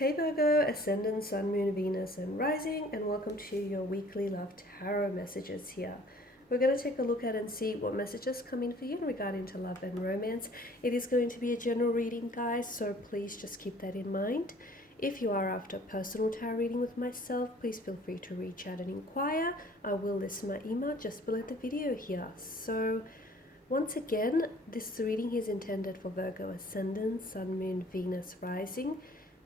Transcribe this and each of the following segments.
Hey Virgo, Ascendant, Sun, Moon, Venus, and Rising, and welcome to your weekly love tarot messages here. We're going to take a look at and see what messages come in for you regarding to love and romance. It is going to be a general reading, guys, so please just keep that in mind. If you are after a personal tarot reading with myself, please feel free to reach out and inquire. I will list my email just below the video here. So once again, this reading is intended for Virgo Ascendant, Sun, Moon, Venus, Rising,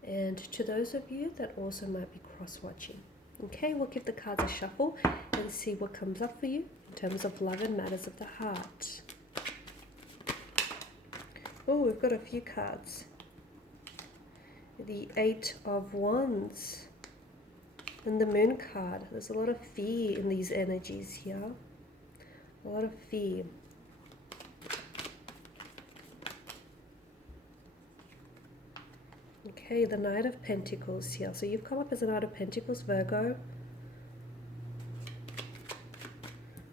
and to those of you that also might be cross-watching. Okay, we'll give the cards a shuffle and see what comes up for you in terms of love and matters of the heart. Oh, we've got a few cards. The Eight of Wands and the Moon card. There's a lot of fear in these energies here. A lot of fear. Okay, the Knight of Pentacles here. So you've come up as a Knight of Pentacles, Virgo.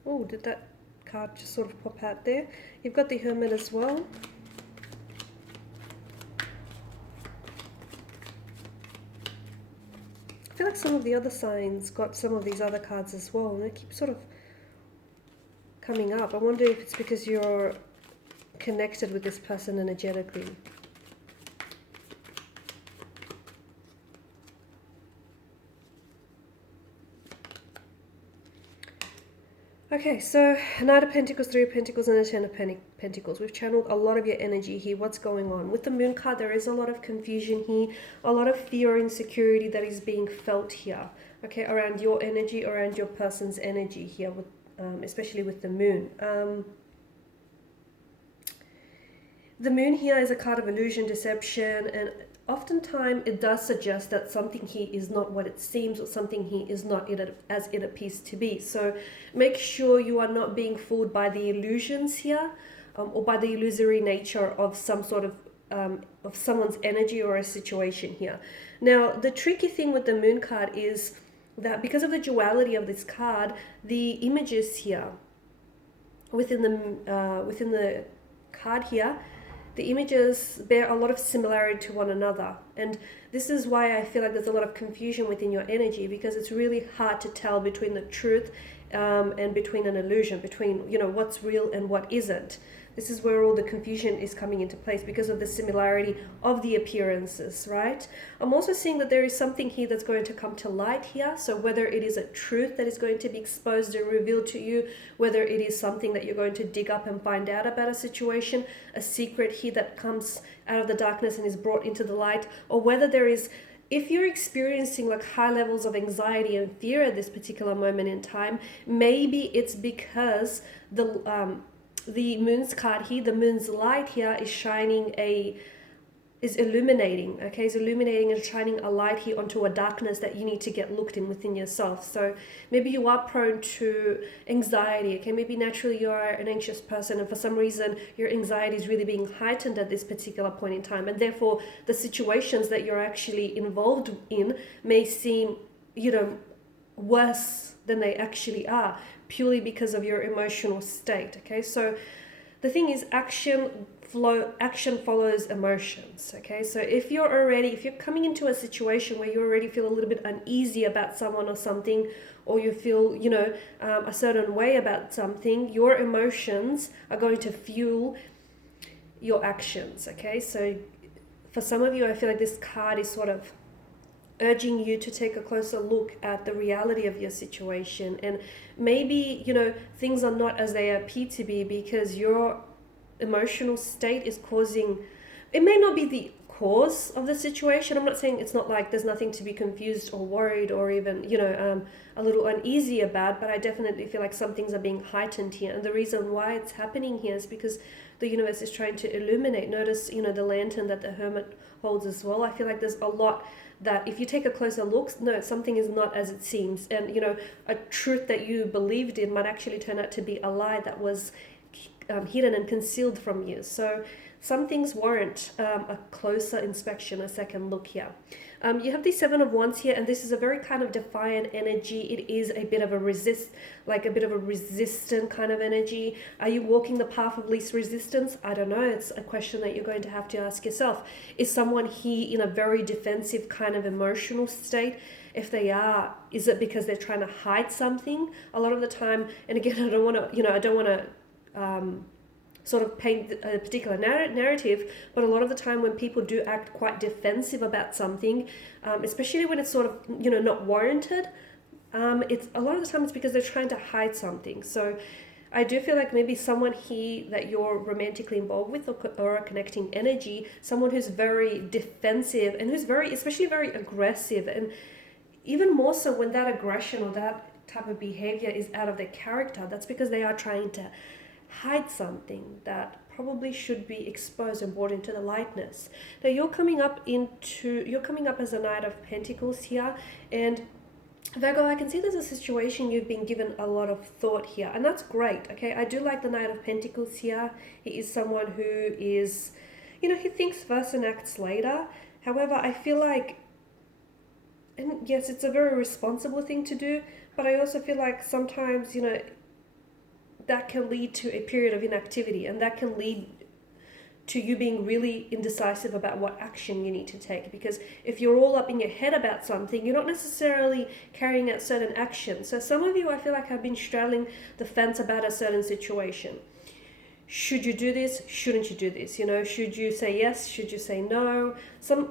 Oh, did that card just sort of pop out there? You've got the Hermit as well. I feel like some of the other signs got some of these other cards as well, and they keep sort of coming up. I wonder if it's because you're connected with this person energetically. Okay, so Knight of Pentacles, Three of Pentacles, and a Ten of Pentacles. We've channeled a lot of your energy here. What's going on? With the Moon card, there is a lot of confusion here, a lot of fear or insecurity that is being felt here, okay, around your energy, around your person's energy here, with, especially with the Moon. The Moon here is a card of illusion, deception, and oftentimes it does suggest that something here is not what it seems, or something here is not as it appears to be. So make sure you are not being fooled by the illusions here, or by the illusory nature of some sort of someone's energy or a situation here. Now, the tricky thing with the Moon card is that because of the duality of this card, the images here within the card here, the images bear a lot of similarity to one another, and this is why I feel like there's a lot of confusion within your energy, because it's really hard to tell between the truth and between an illusion, between, you know, what's real and what isn't. This is where all the confusion is coming into place because of the similarity of the appearances, right? I'm also seeing that there is something here that's going to come to light here. So whether it is a truth that is going to be exposed and revealed to you, whether it is something that you're going to dig up and find out about a situation, a secret here that comes out of the darkness and is brought into the light, or whether there is, if you're experiencing like high levels of anxiety and fear at this particular moment in time, maybe it's because the Moon's card here, the Moon's light here is illuminating, okay, is illuminating and shining a light here onto a darkness that you need to get looked in within yourself. So maybe you are prone to anxiety, okay, maybe naturally you are an anxious person, and for some reason your anxiety is really being heightened at this particular point in time, and therefore the situations that you're actually involved in may seem, you know, worse than they actually are, purely because of your emotional state. Okay, so the thing is, action follows emotions. Okay, so if you're coming into a situation where you already feel a little bit uneasy about someone or something, or you feel, you know, a certain way about something, your emotions are going to fuel your actions. Okay, so for some of you, I feel like this card is sort of urging you to take a closer look at the reality of your situation, and maybe, you know, things are not as they appear to be because your emotional state is causing, it may not be the cause of the situation. I'm not saying, it's not like there's nothing to be confused or worried or even, you know, a little uneasy about, but I definitely feel like some things are being heightened here, and the reason why it's happening here is because the universe is trying to illuminate. Notice, you know, the lantern that the Hermit holds as well. I feel like there's a lot that if you take a closer look, no, something is not as it seems, and, you know, a truth that you believed in might actually turn out to be a lie that was hidden and concealed from you. So some things warrant a closer inspection, a second look here. You have the Seven of Wands here, and this is a very kind of defiant energy. It is a bit of a resistant kind of energy. Are you walking the path of least resistance? I don't know. It's a question that you're going to have to ask yourself. Is someone here in a very defensive kind of emotional state? If they are, is it because they're trying to hide something? A lot of the time, and again, I don't want to sort of paint a particular narrative, but a lot of the time when people do act quite defensive about something, especially when it's sort of, not warranted, it's a lot of the time it's because they're trying to hide something. So I do feel like maybe someone here that you're romantically involved with, or a connecting energy, someone who's very defensive and who's especially very aggressive, and even more so when that aggression or that type of behavior is out of their character, that's because they are trying to hide something that probably should be exposed and brought into the lightness. Now you're coming up as a Knight of Pentacles here, and Virgo, I can see there's a situation you've been given a lot of thought here, and that's great. Okay, I do like the Knight of Pentacles here. He is someone who is, he thinks first and acts later. However, I feel like, and yes, it's a very responsible thing to do, but I also feel like sometimes, that can lead to a period of inactivity, and that can lead to you being really indecisive about what action you need to take. Because if you're all up in your head about something, you're not necessarily carrying out certain actions. So some of you, I feel like, have been straddling the fence about a certain situation. Should you do this? Shouldn't you do this? Should you say yes? Should you say no?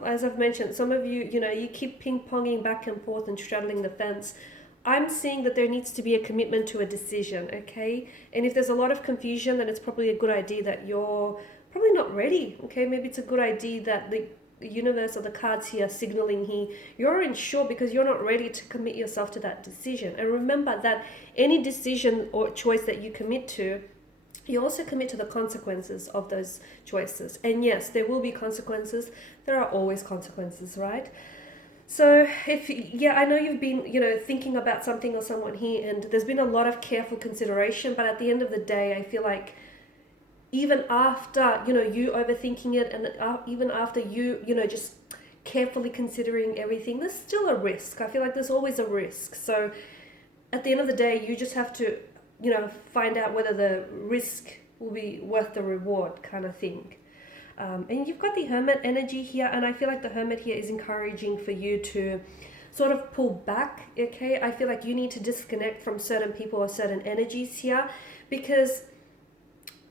As I've mentioned, some of you, you keep ping-ponging back and forth and straddling the fence. I'm seeing that there needs to be a commitment to a decision, okay? And if there's a lot of confusion, then it's probably a good idea that you're probably not ready, okay? Maybe it's a good idea that the universe or the cards here are signaling here you're unsure because you're not ready to commit yourself to that decision. And remember that any decision or choice that you commit to, you also commit to the consequences of those choices. And yes, there will be consequences. There are always consequences, right? So I know you've been, thinking about something or someone here, and there's been a lot of careful consideration, but at the end of the day, I feel like even after, you overthinking it, and even after you, just carefully considering everything, there's still a risk. I feel like there's always a risk. So at the end of the day, you just have to, find out whether the risk will be worth the reward, kind of thing. And you've got the Hermit energy here, and I feel like the Hermit here is encouraging for you to sort of pull back, okay? I feel like you need to disconnect from certain people or certain energies here, because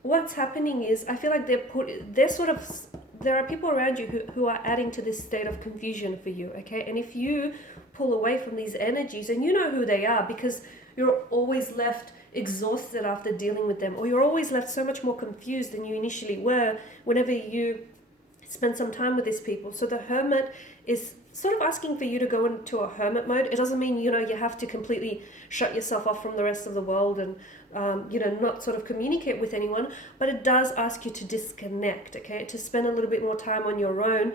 what's happening is, I feel like there are people around you who are adding to this state of confusion for you, okay? And if you pull away from these energies, and you know who they are, because you're always left exhausted after dealing with them, or you're always left so much more confused than you initially were whenever you spend some time with these people. So the Hermit is sort of asking for you to go into a hermit mode. It doesn't mean, you have to completely shut yourself off from the rest of the world and, not sort of communicate with anyone, but it does ask you to disconnect, okay? To spend a little bit more time on your own,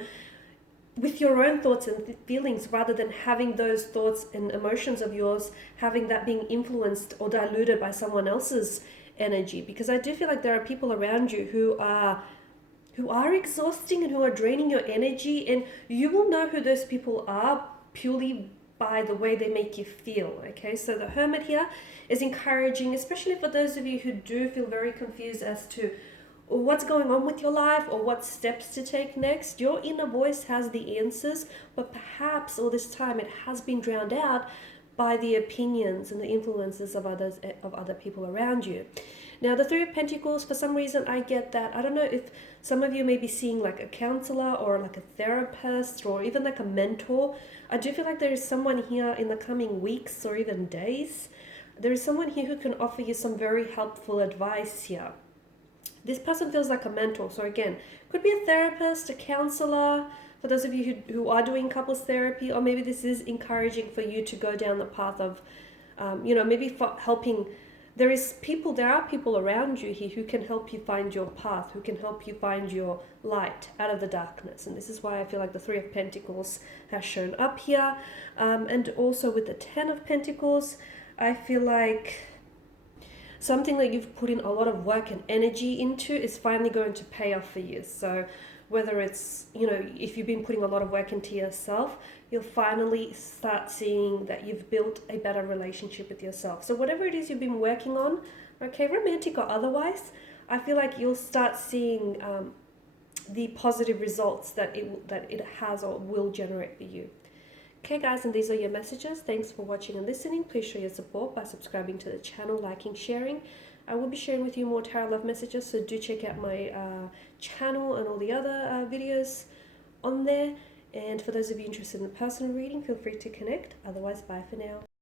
with your own thoughts and feelings, rather than having those thoughts and emotions of yours, having that being influenced or diluted by someone else's energy. Because I do feel like there are people around you who are exhausting and who are draining your energy, and you will know who those people are purely by the way they make you feel, okay? So the Hermit here is encouraging, especially for those of you who do feel very confused as to what's going on with your life or what steps to take next. Your inner voice has the answers, but perhaps all this time it has been drowned out by the opinions and the influences of other people around you. Now the Three of Pentacles, for some reason I get that. I don't know if some of you may be seeing like a counselor or like a therapist or even like a mentor. I do feel like there is someone here in the coming weeks or even days. There is someone here who can offer you some very helpful advice here. This person feels like a mentor. So again, could be a therapist, a counselor, for those of you who are doing couples therapy, or maybe this is encouraging for you to go down the path of, maybe for helping. There are people around you here who can help you find your path, who can help you find your light out of the darkness. And this is why I feel like the Three of Pentacles has shown up here. And also with the Ten of Pentacles, I feel like something that you've put in a lot of work and energy into is finally going to pay off for you. So whether it's, you know, if you've been putting a lot of work into yourself, you'll finally start seeing that you've built a better relationship with yourself. So whatever it is you've been working on, okay, romantic or otherwise, I feel like you'll start seeing the positive results that it has or will generate for you. Okay guys, and these are your messages. Thanks for watching and listening. Please show your support by subscribing to the channel, liking, sharing. I will be sharing with you more tarot love messages, so do check out my channel and all the other videos on there. And for those of you interested in a personal reading, feel free to connect. Otherwise, bye for now.